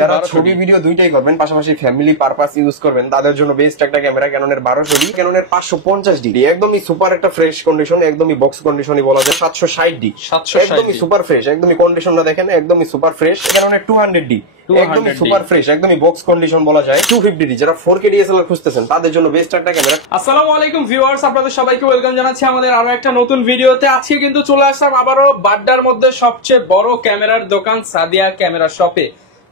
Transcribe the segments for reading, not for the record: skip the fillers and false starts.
যারা ছবি ভিডিও দুইটাই করবেন, পাশাপাশি ফ্যামিলি পারপাস ইউজ করবেন, তাদের জন্য বেস্ট একটা ক্যামেরা ক্যাননের 1200D, ক্যাননের 550D, একদমই সুপার একটা ফ্রেশ কন্ডিশন, একদমই বক্স কন্ডিশনই বলা যায়। 760D, একদমই সুপার ফ্রেশ, একদমই কন্ডিশনটা দেখেন একদমই সুপার ফ্রেশ। ক্যাননের 200D, একদমই সুপার ফ্রেশ, একদমই বক্স কন্ডিশন বলা যায়। 250D, যারা 4K DSLR খুঁজতেছেন তাদের জন্য বেস্ট একটা ক্যামেরা। আসসালামু আলাইকুম ভিউয়ার্স, আপনাদের সবাইকে ওয়েলকাম জানাচ্ছি আমাদের আরো একটা নতুন ভিডিওতে। আজকে কিন্তু চলে আসলাম আবারও বাড্ডার মধ্যে সবচেয়ে বড় ক্যামেরার দোকান সাদিয়া ক্যামেরা শপে।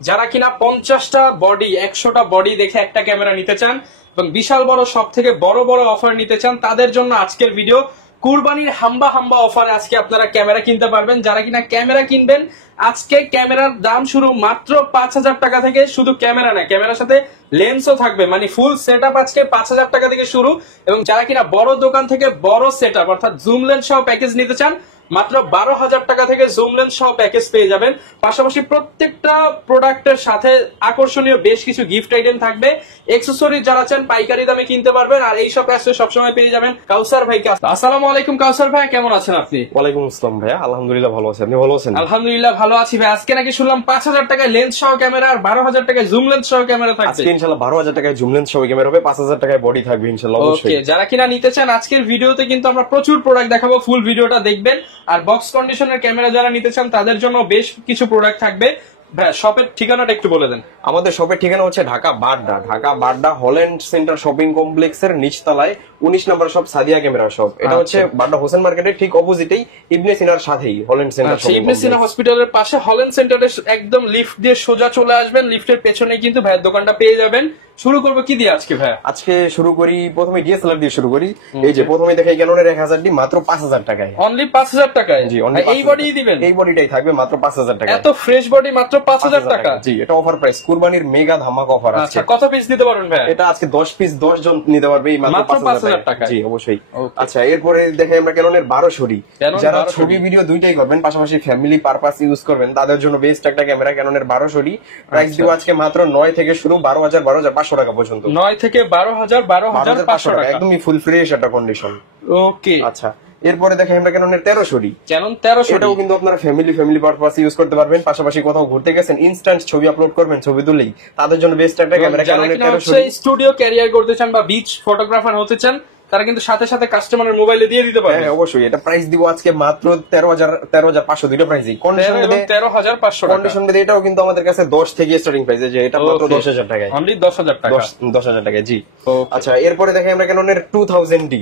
যারা কিনা 50টা বডি 100টা বডি দেখে একটা ক্যামেরা নিতে চান এবং বিশাল বড় সব থেকে বড় বড় অফার নিতে চান, তাদের জন্য আজকের ভিডিও। কুরবানির হাম্বা অফারে আজকে আপনারা ক্যামেরা কিনতে পারবেন। যারা কিনা ক্যামেরা কিনবেন, আজকে ক্যামেরার দাম শুরু মাত্র 5000 টাকা থেকে। শুধু ক্যামেরা না, ক্যামেরার সাথে লেন্সও থাকবে, মানে ফুল সেট আপ আজকে 5000 টাকা থেকে শুরু। এবং যারা কিনা বড় দোকান থেকে বড় সেট আপ অর্থাৎ জুম লেন্স সহ প্যাকেজ নিতে চান, মাত্র 12,000 টাকা থেকে জুম লেন্স সহ প্যাকেজ পেয়ে যাবেন। পাশাপাশি প্রত্যেকটা প্রোডাক্টের সাথে আকর্ষণীয় বেশ কিছু গিফট আইটেম থাকবে। এক্সেসরিজ যারা চান পাইকারি দামে কিনতে পারবেন। আর এই সব আসলে সবসময় পেয়ে যাবেন কাউসার ভাইকে। আসসালামু আলাইকুম কাউসার ভাই, কেমন আছেন আপনি? ওয়ালাইকুম আসসালাম ভাইয়া, আলহামদুলিল্লাহ ভালো আছি, আপনি ভালো আছেন? আলহামদুলিল্লাহ ভালো আছি ভাই। আজকে নাকি শুনলাম 5000 টাকায় লেন্স সহ ক্যামেরা আর 12,000 টাকায় জুম লেন্স সহ ক্যামেরা থাকবে। আজকে ইনশাআল্লাহ 12,000 টাকায় জুম লেন্স সহ ক্যামেরা হবে, 5,000 টাকায় বডি থাকবে ইনশাআল্লাহ। ওকে, যারা কিনা নিতে চান আজকের ভিডিওতে কিন্তু আমরা প্রচুর প্রোডাক্ট দেখাবো, ফুল ভিডিওটা দেখবেন। আর বক্স কন্ডিশনের ক্যামেরা যারা নিতে চান তাদের জন্য বেশ কিছু প্রোডাক্ট থাকবে। শপের ঠিকানাটা একটু বলে দেন। আমাদের শপের ঠিকানা হচ্ছে Dhaka Badda Holland centre shopping কমপ্লেক্সের নিচতলায় 19 নম্বর শপ সাদিয়া ক্যামেরা শপ। এটা হচ্ছে বাড্ডা হোসেন মার্কেটের ঠিক অপোজিটেই ইবনে সিনার সাথেই হল্যান্ড সেন্টার শপিং ইবনে সিনা হসপিটালের পাশে হল্যান্ড সেন্টারের একদম লিফট দিয়ে সোজা চলে আসবেন। লিফটের পেছনে কিন্তু ভাইয়ের দোকানটা পেয়ে যাবেন। শুরু করবো কি দিয়ে আজকে ভাই? আজকে শুরু করি প্রথমে ডিএসএলআর দিয়ে শুরু করি। এই যে প্রথমে দেখাই ক্যাননের 1000D মাত্র 5000 টাকায়, অনলি 5000 টাকায়। জি, এই বডি দিবেন? এই বডিটাই থাকবে মাত্র 5000 টাকা। এত ফ্রেশ বডি মাত্র 5000 টাকা? জি, এটা অফার প্রাইস, কুরবানির মেগা ধামাকা অফার আছে। আচ্ছা, কত পিস দিতে পারবেন ভাই? এটা আজকে 10 পিস 10 জন নিতে পারবে এই মাত্র 5000 টাকা। জি অবশ্যই। আচ্ছা, এরপরে দেখাই আমরা ক্যাননের 1200D, যারা ছবি ভিডিও দুইটাই করবেন, পাশাপাশি ফ্যামিলি পারপাস ইউজ করবেন, তাদের জন্য বেস্ট একটা ক্যামেরা ক্যাননের 1200D। প্রাইস দিব আজকে মাত্র 9 থেকে শুরু 12,500 টাকা পর্যন্ত। 9 থেকে 12,500 টাকা, একদমই ফুল ফ্রেশ একটা কন্ডিশন। ওকে, আচ্ছা, এরপরে দেখেন আমরা ক্যাননের 1300D। ক্যানন 1300D, এটাও কিন্তু আপনারা ফ্যামিলি পারপাস ইউজ করতে পারবেন। পাশাপাশি কোথাও ঘুরতে গেছেন, ইনস্ট্যান্ট ছবি আপলোড করবেন, ছবি তুলেই তাদের জন্য বেস্ট একটা ক্যামেরা ক্যাননের 1300D। স্টুডিও ক্যারিয়ার করতে চান বা বিচ ফটোগ্রাফার হতে চান, তারা কিন্তু সাথে সাথে কাস্টমারের মোবাইলে দিয়ে দিতে পারে। হ্যাঁ অবশ্যই, এটা প্রাইস দিব আজকে মাত্র 13,500, দুইটা প্রাইসই কন্ডিশন মধ্যে 13,500 কন্ডিশন মধ্যে। এটাও কিন্তু আমাদের কাছে 10 থেকে স্টার্টিং প্রাইস, যে এটা মাত্র 10,000 টাকায়, অনলি 10,000 টাকা। 10,000 টাকায়। জি আচ্ছা, এরপরে দেখেন আমরা ক্যাননের 2000D,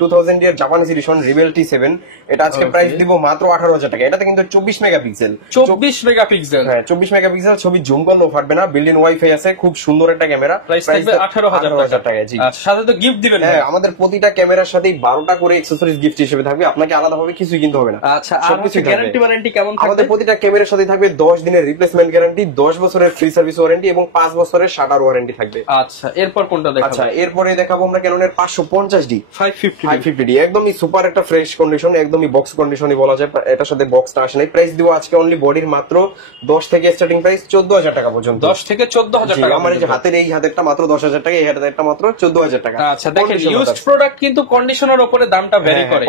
2000D এর জাপানিজ এডিশন রিবেল T7। এটা আজকে প্রাইস দিব মাত্র 18,000 টাকা। এটাতে কিন্তু 24 মেগাপিক্সেল, 24 মেগাপিক্সেল। হ্যাঁ 24 মেগাপিক্সেল, ছবি জুম করলেও ফাটবে না, বিল্ট ইন ওয়াইফাই আছে, খুব সুন্দর একটা ক্যামেরা। প্রাইস থাকবে 18,000 টাকা। জি, সাথে তো গিফট দিবেন। হ্যাঁ, আমাদের প্রতিটা ক্যামেরার সাথেই 12টা করে অ্যাকসেসরিজ গিফট হিসেবে থাকবে, আপনাকে আলাদাভাবে কিছুই কিনতে হবে না। আচ্ছা, আর গ্যারান্টি ওয়ারেন্টি কেমন থাকবে? আমাদের প্রতিটা ক্যামেরার সাথে থাকবে 10 দিনের রিপ্লেসমেন্ট গ্যারান্টি, 10 বছরের ফ্রি সার্ভিস ওয়ারেন্টি এবং 5 বছরের শাটার ওয়ারেন্টি থাকবে। আচ্ছা, এরপর কোনটা দেখাবো? আচ্ছা, এরপরে দেখাবো আমরা ক্যাননের 550D, 550D, একদমই সুপার একটা ফ্রেশ কন্ডিশন, একদমই বক্স কন্ডিশনই বলা যায়। এটার সাথে বক্সটা আসে নাই। প্রাইস দিব আজকে অনলি বডির মাত্র 10 থেকে স্টার্টিং প্রাইস 14,000 টাকা পর্যন্ত। 10 থেকে 14,000 টাকা। আমার এই যে হাতের এই হাতেরটা মাত্র 10,000 টাকা, এই হাতেরটা মাত্র 14,000 টাকা। আচ্ছা, দেখেন ইউজড প্রোডাক্ট কিন্তু কন্ডিশনের উপরে দামটা ভ্যারি করে।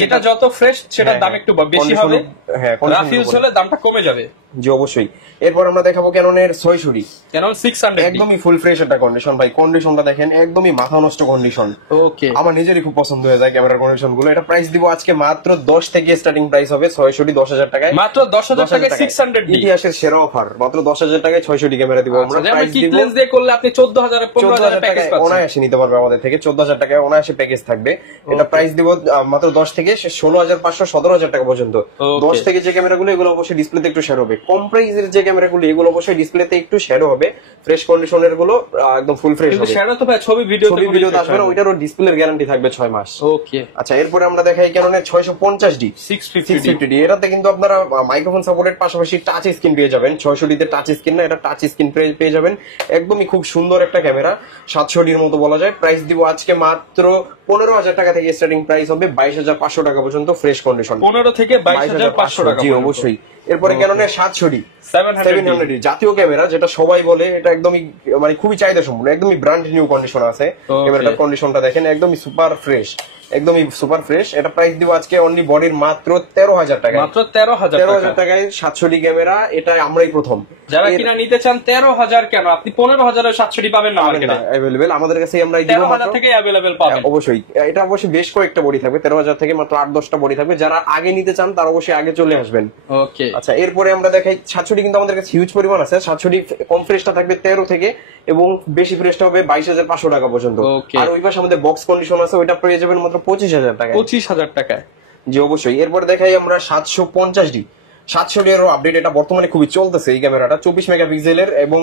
যেটা যত ফ্রেশ সেটার দাম একটু বেশি হবে, হ্যাঁ রাফ ইউজ হলে দামটা কমে যাবে। জি অবশ্যই। এরপর আমরা দেখাবো ক্যাননের 600D, ক্যানন 600D, একদমই ফুল ফ্রেশ একটা কন্ডিশন ভাই। কন্ডিশনটা দেখেন একদমই মাথা নষ্ট কন্ডিশন। ওকে, আমার নিজেরই খুব পছন্দ হয়ে যায় ক্যামেরার কন্ডিশন গুলো। এটা প্রাইস দিব আজকে মাত্র 10 থেকে স্টার্টিং প্রাইস হবে 600D, 10,000 টাকায়। মাত্র 10,000 টাকায় 600D, ইতিহাসের সেরা অফার। মাত্র 10,000 টাকায় 600D ক্যামেরা দিব আমরা। প্রাইস দিব লেন্স দিয়ে করলে আপনি 14,000 15,000 প্যাকেজ পাচ্ছেন। অনায়াসে নিতে পারবে আমাদের থেকে, 14,000 টাকায় অনায়াসে প্যাকেজ থাকবে। এটা প্রাইস দিব মাত্র 10 থেকে 16,500 17,000 টাকা পর্যন্ত। 10 থেকে যে ক্যামেরাগুলো, এগুলো অবশ্যই ডিসপ্লেতে একটু শেয়ার হবে। কম প্রাইসের যে ক্যামেরাগুলো, এগুলো অবশ্যই ডিসপ্লেতে একটু শেয়ার হবে। ফ্রেশ কন্ডিশনের গুলো একদম ফুল ফ্রেশ হবে। শেয়ার তো ভাই ছবি ভিডিওতে আসবে না, ওইটারও ডিসপ্লের গ্যারান্টি থাকবে 6 মাস। ওকে, আচ্ছা, এরপরে আমরা দেখাই ক্যাননের 650D, 650D। এটাতে কিন্তু আপনারা মাইক্রোফোন সাপোর্টের পাশাপাশি টাচ স্ক্রিন পেয়ে যাবেন। 600D তে টাচ স্ক্রিন না, এটা টাচ স্ক্রিন পেয়ে যাবেন। একদমই খুব সুন্দর একটা ক্যামেরা, 700D এর মতো বলা যায়। প্রাইস দিব আজকে মাত্র 15,000 টাকা থেকে স্টার্টিং প্রাইস হবে 22,500 টাকা পর্যন্ত ফ্রেশ কন্ডিশন। 15 থেকে 22,500 টাকা। জি অবশ্যই। এরপরে ক্যাননের 700D 700D জাতীয় ক্যামেরা, যেটা সবাই বলে, এটা একদমই মানে খুবই চাহিদা সম্পূর্ণ, একদমই ব্র্যান্ড নিউ কন্ডিশন আছে। ক্যামেরাটার কন্ডিশনটা দেখেন, একদমই সুপার ফ্রেশ, একদমই সুপার ফ্রেশ। এটা প্রাইস দিব আজকে অনলি বডির মাত্র 13,000 টাকা। মাত্র 13,000 টাকায় 700D ক্যামেরা, এটা আমরাই প্রথম। যারা কিনা নিতে চান 13,000 কেন, আপনি 15,000 এর 700D পাবেন না মার্কেটে। अवेलेबल আমাদের কাছে, আমরা 13,000 থেকে अवेलेबल পাবেন। অবশ্যই এটা অবশ্যই বেশ কয়েকটা বডি থাকবে, 13,000 থেকে মাত্র 8-10টা বডি থাকবে। যারা আগে নিতে চান তারা অবশ্যই আগে চলে আসবেন। ওকে, আচ্ছা এরপরে আমরা দেখাই 700D, কিন্তু আমাদের কাছে হিউজ পরিমাণ আছে। 700D কম ফ্রেশটা থাকবে 13 থেকে, এবং বেশি ফ্রেশটা হবে 22,500 টাকা পর্যন্ত। আর ওই পাশে আমাদের বক্স কন্ডিশন আছে, ওইটা পেয়ে যাবেন মাত্র 25,000 টাকা। 25,000 টাকায়। জি অবশ্যই। এরপর দেখাই আমরা 750D। 700D এর আপডেট, এটা বর্তমানে খুবই চলতেছে এই ক্যামেরাটা, 24 মেগাপিক্সেলের, এবং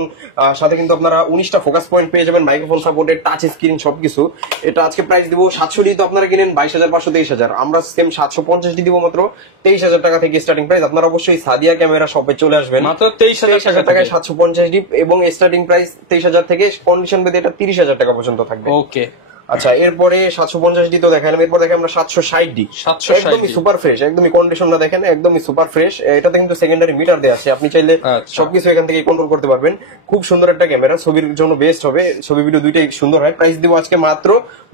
সাথে কিন্তু আপনারা 19টা ফোকাস পয়েন্ট পেয়ে যাবেন, মাইক্রোফোন সাপোর্টেড, টাচ স্ক্রিন সবকিছু। এটা আজকে প্রাইস দিব 700D তো আপনারা কিনেন 22,500 23,000, আমরা সেম 750D দিব মাত্র 23,000 টাকা থেকে স্টার্টিং প্রাইস। আপনারা অবশ্যই সাদিয়া ক্যামেরা শপে চলে আসবেন, মাত্র 23,000 টাকায় 750D, এবং স্টার্টিং প্রাইস 23,000 থেকে, কন্ডিশন বেদে এটা 30,000 টাকা পর্যন্ত থাকবে। ওকে, আচ্ছা এরপরে 750D তো দেখালাম, এরপর দেখেন আমরা 760D। একদমই সুপার ফ্রেশ, একদমই কন্ডিশনটা দেখেন, একদমই সুপার ফ্রেশ। এটাতে কিন্তু সেকেন্ডারি মিটার দেওয়া আছে, আপনি চাইলে সবকিছু এখান থেকে কন্ট্রোল করতে পারবেন। খুব সুন্দর একটা ক্যামেরা, ছবির জন্য বেস্ট হবে, ছবি ভিডিও দুইটাই সুন্দর হয়। প্রাইস দিব আজকে মাত্র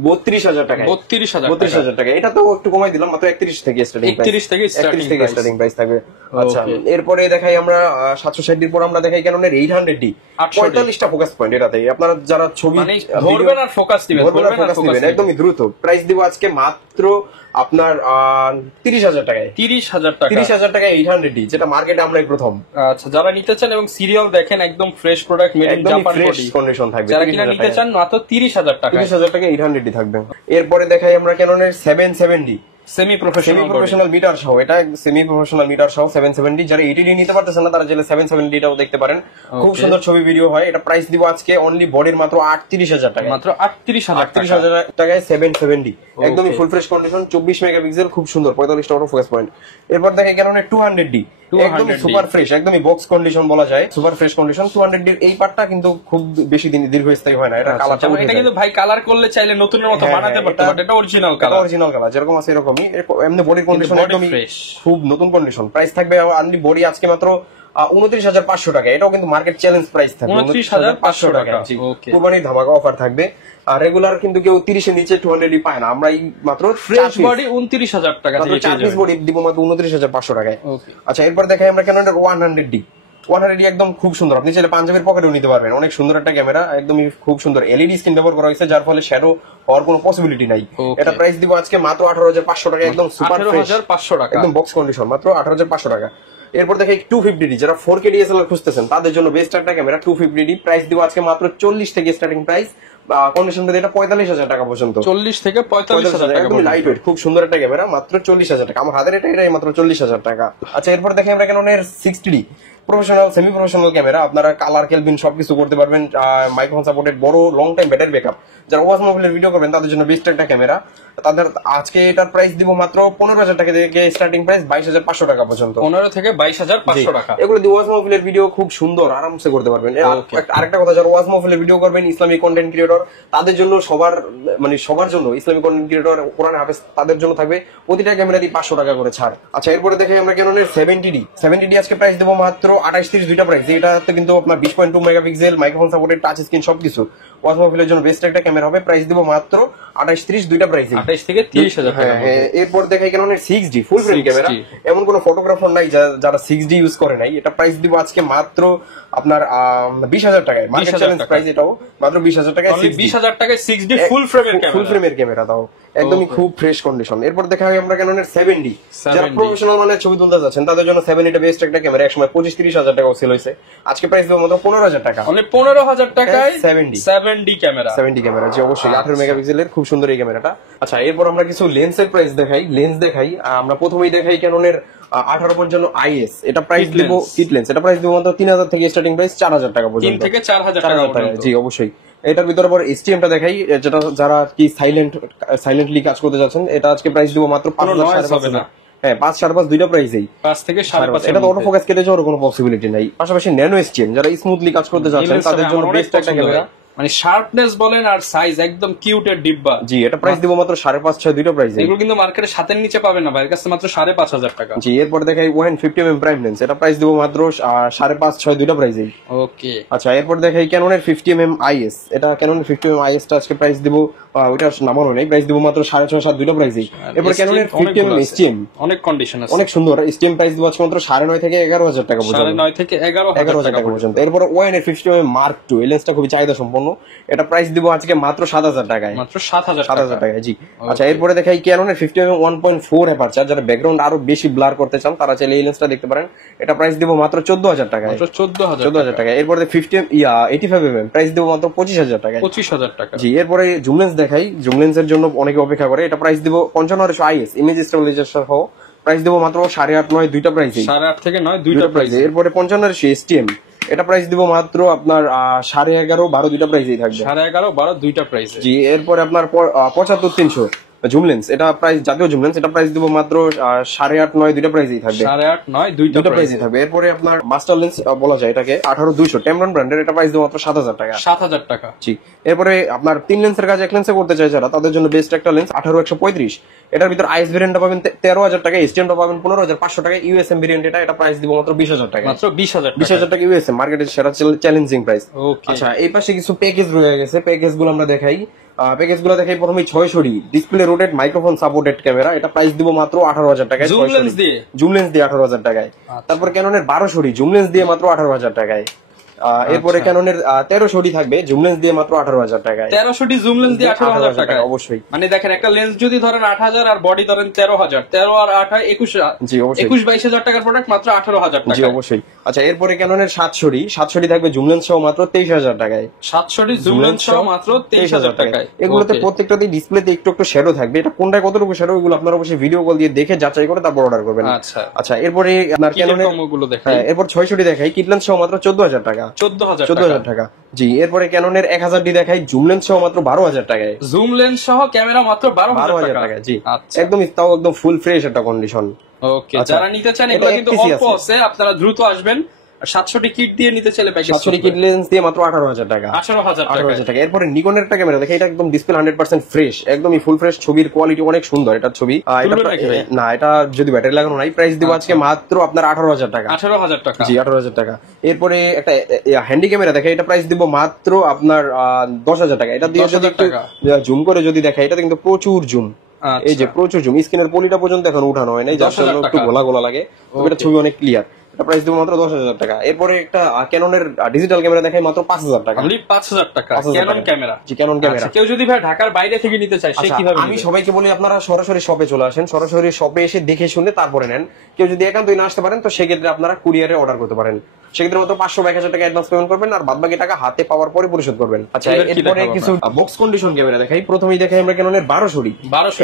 32,000 টাকা। 32,000 টাকা। এটা তো একটু কমাই দিলাম, মাত্র 31 থেকে স্টার্টিং প্রাইস থাকবে। আচ্ছা এরপরে দেখাই আমরা 760D পর আমরা দেখাই ক্যাননের 800D, 45টা ফোকাস পয়েন্ট। এটাতে আপনারা যারা ছবি ধরবেন আর ফোকাস দিবেন একদমই দ্রুত। প্রাইস দিব আজকে মাত্র আপনার 30,000 টাকায়। 30,000 টাকায় 800D, যেটা মার্কেটে আমরাই প্রথম। আচ্ছা যারা নিতে চান এবং সিরিয়াল দেখেন, একদম fresh product, made in Japan fresh condition থাকবে। যারা কিনা নিতে চান মাত্র 30,000 টাকা। 30,000 টাকায় 800D থাকবে। এরপরে দেখাই আমরা ক্যাননের 770D সেমি প্রফেশনাল মিটার সহ। এটা সেমি প্রফেশনাল মিটার সহ 770। যারা 80D নিতে পারতেছেন না, তারা চাইলে 770 টাও দেখতে পারেন, খুব সুন্দর ছবি ভিডিও হয়। এটা প্রাইস দিব আজকে অনলি বডির মাত্র 38,000 টাকা। মাত্র 38,000 টাকায় 770, একদমই ফুল ফ্রেশ কন্ডিশন, 24 মেগাপিক্সেল, খুব সুন্দর, 45টা অটো ফোকাস পয়েন্ট। এরপর দেখে ক্যাননের 200D, একদমই সুপার ফ্রেশ, একদমই বক্স কন্ডিশন বলা যায়, সুপার ফ্রেশ কন্ডিশন। 200D এই পার্টটা কিন্তু খুব বেশি দিন দীর্ঘস্থায়ী হয় না। এটা কালারটা, এটা কিন্তু ভাই কালার করলে চাইলে নতুনের মতো বানাতে পারতে, বাট এটা অরিজিনাল কালার, যেরকম আছে এরকমই। এমনি বডির কন্ডিশন একদমই খুব নতুন কন্ডিশন। প্রাইস থাকবে আনলি বডি আজকে মাত্র 29,500 টাকা। এটাও কিন্তু মার্কেট চ্যালেঞ্জ প্রাইস থাকবে 29,500 টাকা। কুরবানির ধামাকা অফার থাকবে। আর রেগুলার কিন্তু কেউ 30 এর নিচে 200D পায় না, আমরা এই মাত্র ফ্রেশ বডি 29,000 টাকা থেকে 4 পিস বডি দিব মাত্র 29,500 টাকায়। আচ্ছা এরপর দেখাই আমরা ক্যাননের 100D। 100D একদম খুব সুন্দর, আপনি চাইলে পাঞ্জাবের পকেটেও নিতে পারবেন। অনেক সুন্দর একটা ক্যামেরা, একদমই খুব সুন্দর। এলইডি স্ক্রিন ব্যবহার করা হয়েছে, যার ফলে শ্যাডো হওয়ার কোনো পসিবিলিটি নাই। এটা প্রাইস দিব আজকে মাত্র 18,500 টাকা, একদম সুপার ফ্রেশ, 18,500 টাকা, একদম বক্স কন্ডিশন, মাত্র 18,500 টাকা। এরপর দেখে 250D, যারা 4K DSLR খুঁজতেছেন তাদের জন্য বেস্ট একটা ক্যামেরা 250D। প্রাইস দিব আজকে মাত্র 40 থেকে স্টার্টিং প্রাইস, কন্ডিশন পেতে এটা 45,000 টাকা পর্যন্ত। 40 থেকে 45,000 টাকা, একদম লাইট ওয়েট, খুব সুন্দর একটা ক্যামেরা, মাত্র 40,000 টাকা। আমার হাতের এটাই মাত্র 40,000 টাকা। আচ্ছা এরপর দেখে আমরা ক্যাননের 60D professional, semi professional camera. আপনারা কালার, কেলভিন সবকিছু করতে পারবেন, মাইক্রোফোন সাপোর্টেড, বড় লং টাইম ব্যাটারি ব্যাকআপ। যারা ওয়াজ মোবাইলের ভিডিও করবেন তাদের জন্য বেস্ট একটা ক্যামেরা। তাদের আজকে এটার প্রাইস দিব মাত্র 15,000 টাকা থেকে স্টার্টিং প্রাইস 22,500 টাকা পর্যন্ত। 15 থেকে 22,500 টাকা। এগুলো দিয়ে ওয়াজ মোবাইলের ভিডিও খুব সুন্দর আরামসে করতে পারবেন। আরেকটা কথা, যারা ওয়াজ মোবাইলের ভিডিও করবেন, ইসলামিক কন্টেন্ট ক্রিয়েটর, তাদের জন্য সবার জন্য ইসলামিক কন্টেন্ট ক্রিয়েটর, কোরআন হাফেজ, তাদের জন্য থাকবে প্রতিটা ক্যামেরারই 500 টাকা করে ছাড়। আচ্ছা এরপরে দেখে আমরা ক্যাননের 70D আজকে প্রাইস দেবো মাত্র 28-30 দুইটা প্রাইস। এটাতে কিন্তু আপনার 20.2 megapixel, microphone supported, touch screen সবকিছু। ওয়াজ মোবাইলের জন্য বেস্ট একটা ক্যামেরা হবে। প্রাইস দিব মাত্র 28-30 দুইটা প্রাইস, 28 থেকে 30,000 টাকা। এরপর দেখাই ক্যাননের 6D ফুল ফ্রেম ক্যামেরা। এমন কোন ফটোগ্রাফার নাই যারা 6D ইউজ করে নাই। এটা প্রাইস দিব আজকে মাত্র আপনার 20,000 টাকায়। মার্কেট চ্যালেঞ্জ প্রাইস এটাও মাত্র 20,000 টাকায়। 20,000 টাকায় 6D ফুল ফ্রেমের ক্যামেরা দাও, একদমই খুব ফ্রেশ কন্ডিশন। এরপর দেখা হয় আমরা ক্যাননের 7D, যারা প্রফেশনাল মানে ছবি তুলতে যাচ্ছেন তাদের জন্য 7D বেস্ট একটা ক্যামেরা। একসময় 25-30,000 টাকা সেল হয়েছে, আজকে প্রাইস দেবো মাত্র 15,000 টাকা। মানে 15,000 টাকায় 7D ক্যামেরা। জি অবশ্যই 18 মেগাপিক্সেলের, খুব সুন্দর এই ক্যামেরাটা। আচ্ছা এরপর আমরা কিছু লেন্সের প্রাইস দেখাই। আমরা প্রথমেই দেখাই ক্যাননের 18 পর্যন্ত IS। এটা প্রাইস দিব কিট লেন্স, এটা প্রাইস দিব মাত্র 3,000 থেকে স্টার্টিং প্রাইস 4,000 টাকা পর্যন্ত। 3 থেকে 4,000 টাকা। জি অবশ্যই। এটার ভিতরে পর STMটা দেখাই, যেটা যারা কি সাইলেন্টলি কাজ করতে যাচ্ছেন, এটা আজকে প্রাইস দিব মাত্র 5,000 না, হ্যাঁ 5-5.5 দুইটা প্রাইসেই, 5 থেকে 5.5। এটা তো অটো ফোকাস কেটে যাওয়ার কোনো পসিবিলিটি নাই। পাশাপাশি ন্যানো STM, যারা স্মুথলি কাজ করতে যাচ্ছেন তাদের জন্য বেস্ট একটা ক্যামেরা। মানে শার্পনেস বলেন আর সাইজ একদম কিউটের ডিব্বা। জি, এটা প্রাইস দিব মাত্র 5.5-6 দুইটা প্রাইস। এগুলো কিন্তু মার্কেটে 7 এর নিচে পাবেন না, ভাইয়ের কাছে মাত্র 5,500 টাকা। জি, এরপর দেখাই 150mm প্রাইম লেন্স, এটা প্রাইস দিব মাত্র 5.5-6 দুইটা প্রাইসে। ওকে, আচ্ছা, এরপর দেখাই ক্যাননের 50mm IS, এটা ক্যাননের 50mm IS টা আজকে প্রাইস দিব, ওইটা নামানো নেই, প্রাইস দিব মাত্র 6.5-7 দুইটা প্রাইসে। এরপর ক্যাননের 50mm STM, অনেক কন্ডিশন আছে, অনেক সুন্দর STM, প্রাইস দিব আজকে মাত্র 9.5 থেকে 11,000 টাকা পর্যন্ত। 9.5 থেকে 11,000 টাকা পর্যন্ত। এরপর ওয়ানের 50mm Mark II, এই লেন্সটা খুবই চাহিদা সম্পন্ন, এটা প্রাইস দিব আজকে মাত্র 7,000 টাকায়। মাত্র 7,000 টাকায়। জি। আচ্ছা, এরপরে দেখাই ক্যাননের 50mm 1.4 অ্যাপারচার, যারা ব্যাকগ্রাউন্ড আরো বেশি ব্লার করতে চান তারা চাইলে এই লেন্সটা দেখতে পারেন, এটা প্রাইস দিব মাত্র 14,000 টাকায়। মাত্র 14,000 টাকা। এরপরে 85mm প্রাইস দিব মাত্র 25,000 টাকায়। 25,000 টাকা। জি, এরপরে জুম লেন্স দেখাই, জুম লেন্সের জন্য অনেকে অপেক্ষা করে, এটা প্রাইস দিব 5500 IS ইমেজ স্টেবিলাইজার সহ, প্রাইস দিব মাত্র 8.5-9 দুইটা প্রাইসে। 8.5 থেকে 9 দুইটা প্রাইসে। এরপরে 5500 STM, এটা প্রাইস দিব মাত্র আপনার 11.5-12 দুইটা প্রাইসেই থাকবে। 11.5-12 দুইটা প্রাইসে। জি, এরপরে আপনার 75-300 জুম লেন্স, এটা প্রাইস জাতীয় জুম লেন্স, এটা প্রাইস দিব মাত্র 8.5-9 দুইটা প্রাইসেই থাকবে। 8.5-9 দুইটা প্রাইসেই থাকবে। এরপরে আপনার মাস্টার লেন্স বলা যায় এটাকে 18200 টেমরন ব্র্যান্ডের, এটা প্রাইস দিব মাত্র 7,000 টাকা। 7,000 টাকা। জি, এরপরে আপনার 3 লেন্সের কাজ 1 লেন্সে করতে চাই যারা, তাদের জন্য বেস্ট একটা লেন্স 18135, এটার ভিতর আইএস ভেরিয়েন্টটা পাবেন 13,000 টাকা, এসটিএমটা পাবেন 15,500 টাকা, ইউএসএম ভেরিয়েন্ট এটা প্রাইস দিব মাত্র 20,000 টাকা। মাত্র 20,000 টাকা ইউএসএম, মার্কেটের সেরা চ্যালেঞ্জিং প্রাইস। আচ্ছা, এই পাশে কিছু প্যাকেজ রয়ে গেছে, প্যাকেজগুলো আমরা দেখাই। প্যাকেজগুলো দেখাই প্রথমে 600 display rotate microphone supported camera, এটা প্রাইস দিব মাত্র 18,000 টাকায়। জুম লেন্স দিয়ে 18,000 টাকায়। তারপর ক্যাননের 1200 জুম লেন্স দিয়ে মাত্র 18,000 টাকায়। এরপরে ক্যাননের 1300 থাকবে জুম লেন্স দিয়ে মাত্র 18,000 টাকায়। 1300 জুম লেন্স দিয়ে 18,000 টাকা অবশ্যই। মানে দেখেন, একটা লেন্স যদি ধরেন 8,000 আর বডি ধরেন 13,000, 13 আর 8 হয় 21,000। জি, অবশ্যই 22,000 টাকার প্রোডাক্ট মাত্র 18,000 টাকা। জি, অবশ্যই। আচ্ছা, এরপরে ক্যাননের 700 থাকবে জুম লেন্স সহ মাত্র 23,000 টাকায়। 700 জুম লেন্স সহ মাত্র 23,000 টাকায়। এগুলোতে প্রত্যেকটাতেই ডিসপ্লেতে একটু একটু শ্যাডো থাকবে, এটা কোনটায় কতটুকু শ্যাডো এগুলো আপনারা অবশ্যই ভিডিও কল দিয়ে দেখে যাচাই করে তারপর অর্ডার করবেন। আচ্ছা, এরপরে আপনার ক্যাননের কমগুলো দেখাই। এরপর 600 দেখাই, কিট লেন্স সহ মাত্র 14,000 টাকা। 14,000 টাকা। জি, এরপরে ক্যাননের 1000 দেখাই, জুম লেন্স সহ মাত্র 12,000 টাকায়। জুম লেন্স সহ ক্যামেরা মাত্র 12,000 টাকা। জি, একদমই, তাও একদম ফুল ফ্রেশ একটা কন্ডিশন। ওকে, যারা নিতে চান এগুলো কিন্তু অল্প আছে, আপনারা দ্রুত আসবেন। 700 কিট দিয়ে নিতে চাইলে প্যাকেজ 700 কিট লেন্স দিয়ে মাত্র 18,000 টাকা। 18,000 টাকা। এরপরে নিকনের একটা ক্যামেরা দেখে, এটা একদম ডিসপ্লে 100% ফ্রেশ, একদমই ফুল ফ্রেশ, ছবির কোয়ালিটি অনেক সুন্দর এটার ছবি। না, এটা যদি ব্যাটারি লাগানো নাই, প্রাইস দিব আজকে মাত্র আপনার 18,000 টাকা। 18,000 টাকা। জি, 18,000 টাকা। এরপরে একটা হ্যান্ডি ক্যামেরা দেখে, এটা প্রাইস দিব মাত্র আপনার 10,000 টাকা। এটা দিয়ে যদি একটু জুম করে যদি দেখে, এটা কিন্তু প্রচুর জুম, এই যে প্রচুর জুম, স্ক্রিনের পলিটা পর্যন্ত এখন উঠানো হয় নাই, যার জন্য একটু গোলা লাগে, তবে এটা ছবি অনেক ক্লিয়ার। এটা প্রাইস দিব মাত্র 10,000 টাকা। এরপরে একটা ক্যাননের ডিজিটাল ক্যামেরা দেখাই মাত্র 5,000 টাকা। অনলি 5,000 টাকা ক্যানন ক্যামেরা। জি, ক্যানন ক্যামেরা। কেউ যদি ভাই ঢাকার বাইরে থেকে নিতে চায় সে কিভাবে? আমি সবাইকে বলি আপনারা সরাসরি শপে চলে আসেন, সরাসরি শপে এসে দেখে শুনে তারপরে নেন। কেউ যদি একান্তই না আসতে পারেন তো সেক্ষেত্রে আপনারা কুরিয়ারে অর্ডার করতে পারেন, সেক্ষেত্রে মাত্র 500-1000 টাকা অ্যাডভান্স পেমেন্ট করবেন আর বাদ বাকি টাকা হাতে পাওয়ার পরে পরিশোধ করবেন। আচ্ছা, এরপরে কিছু বক্স কন্ডিশন ক্যামেরা দেখাই। প্রথমেই দেখাই আমরা ক্যাননের 1200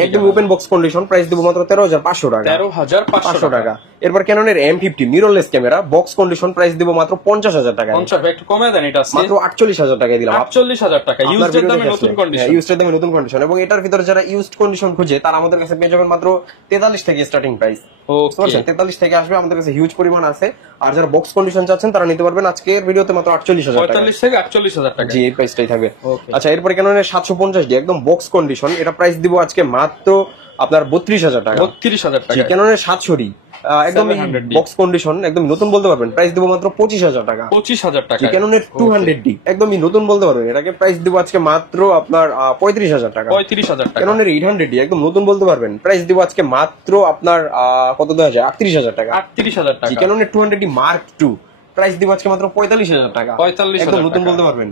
একদম ওপেন বক্স কন্ডিশন, প্রাইস দিব মাত্র 13,500 টাকা। 13,500 টাকা। এরপর ক্যাননের M50 mirrorless camera box condition, price দিব মাত্র 50,000 টাকা। 50 একটু কমে দেন, এটা মাত্র 48,000 টাকায় দিলাম। 48,000 টাকা ইউজড দামে নতুন কন্ডিশন। ইউজড দামে নতুন কন্ডিশন, এবং এটার ভিতরে যারা ইউজড কন্ডিশন খুঁজে তারা আমাদের কাছে পেয়ে যাবেন মাত্র 43 থেকে স্টার্টিং প্রাইস। 43 থেকে আসবে, আমাদের কাছে হিউজ পরিমাণ আছে। আর যারা বক্স কন্ডিশন চাচ্ছেন তারা নিতে পারবেন আজকের ভিডিওতে মাত্র 48,000 টাকা। 45 থেকে 48,000 টাকা। জি, এই প্রাইসটাই থাকবে। আচ্ছা, এরপরে ক্যাননের 750 একদম বক্স কন্ডিশন, এটা প্রাইস দিব আজকে মাত্র আপনার 32,000 টাকা। 32,000 টাকা। ক্যাননের 700 একদম বক্স কন্ডিশন, একদম নতুন বলতে পারবেন, প্রাইস দিব মাত্র 25,000 টাকা। 25,000 টাকা। ক্যাননের 200D একদমই নতুন বলতে পারবেন, এটাকে প্রাইস দিব আজকে মাত্র আপনার 35,000 টাকা। 35,000 টাকা। ক্যাননের 800D একদম নতুন বলতে পারবেন, প্রাইস দিব আজকে মাত্র আপনার কত দেওয়া যায় 38,000 টাকা। 38,000 টাকা। ক্যাননের 200D Mark II প্রাইস দিব আজকে মাত্র 45,000 টাকা। 45,000 একদম নতুন বলতে পারবেন।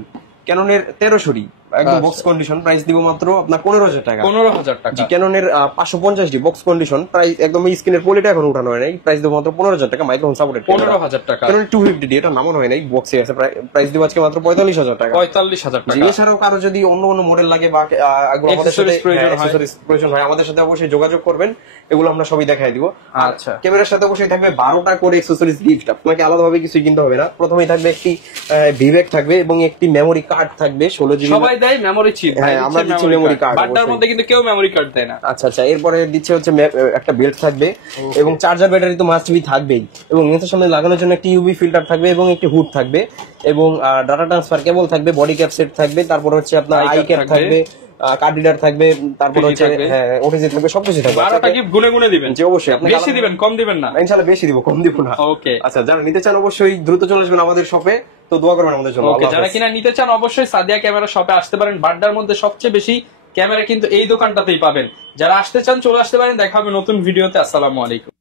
ক্যাননের 1300D একদম বক্স কন্ডিশন, প্রাইস দিব মাত্র আপনার 15,000 টাকা। 15,000 টাকা। ক্যাননের 550D বক্স কন্ডিশন, প্রাইস একদম স্ক্রিনের পলিটা এখন উঠানো হয় নাই, প্রাইস দিব মাত্র 15,000 টাকা। মাইক্রোফোন সাপোর্টেড 15,000 টাকা। ক্যানন 250D এটা নামানো হয় নাই, বক্সে আছে, প্রাইস দিব আজকে মাত্র 45,000 টাকা। 45,000 টাকা। এছাড়াও কারো যদি অন্য কোনো মডেল লাগে বা প্রয়োজন হয় আমাদের সাথে অবশ্যই যোগাযোগ করবেন, এগুলো আমরা সবই দেখাই দিব। আচ্ছা, ক্যামেরার সাথে অবশ্যই থাকবে 12টা করে অ্যাকসেসরিজ গিফট, আপনাকে আলাদাভাবে কিছু কিনতে হবে না। প্রথমেই থাকবে একটি ভিভেক থাকবে এবং একটি মেমোরি কার্ড থাকবে 16GB। সবাই দেয় মেমোরি চিপ। হ্যাঁ, আমরা দিচ্ছি মেমোরি কার্ড। বাড্ডার মধ্যে কিন্তু কেউ মেমোরি কার্ড দেয় না। আচ্ছা আচ্ছা, এরপরে দিচ্ছে হচ্ছে একটা বেল্ট থাকবে এবং চার্জার ব্যাটারি তো মাস্ট বি থাকবেই, এবং নেতার সামনে লাগানোর জন্য একটি ইউভি ফিল্টার থাকবে এবং একটি হুড থাকবে, এবং ডাটা ট্রান্সফার কেবল থাকবে, বডি ক্যাপ সেট থাকবে, তারপর হচ্ছে আপনার আই ক্যাপ থাকবে, কার্ড রিডার থাকবে, তারপর হচ্ছে হ্যাঁ ওটিজি থাকবে, সবকিছু থাকবে। 12টা গিফট গুনে গুনে দিবেন? জি অবশ্যই। আপনি বেশি দিবেন, কম দিবেন না? ইনশাআল্লাহ বেশি দিব, কম দিব না। ওকে আচ্ছা, যারা নিতে চান অবশ্যই দ্রুত চলে আসবেন আমাদের শপে, তো দোয়া করবেন আমাদের জন্য। ওকে, যারা কিনা নিতে চান অবশ্যই সাদিয়া ক্যামেরা শপে আসতে পারেন। বাড্ডার মধ্যে সবচেয়ে বেশি ক্যামেরা কিন্তু এই দোকানটাতেই পাবেন। যারা আসতে চান চলে আসতে পারেন। দেখা হবে নতুন ভিডিওতে। আসসালামু আলাইকুম।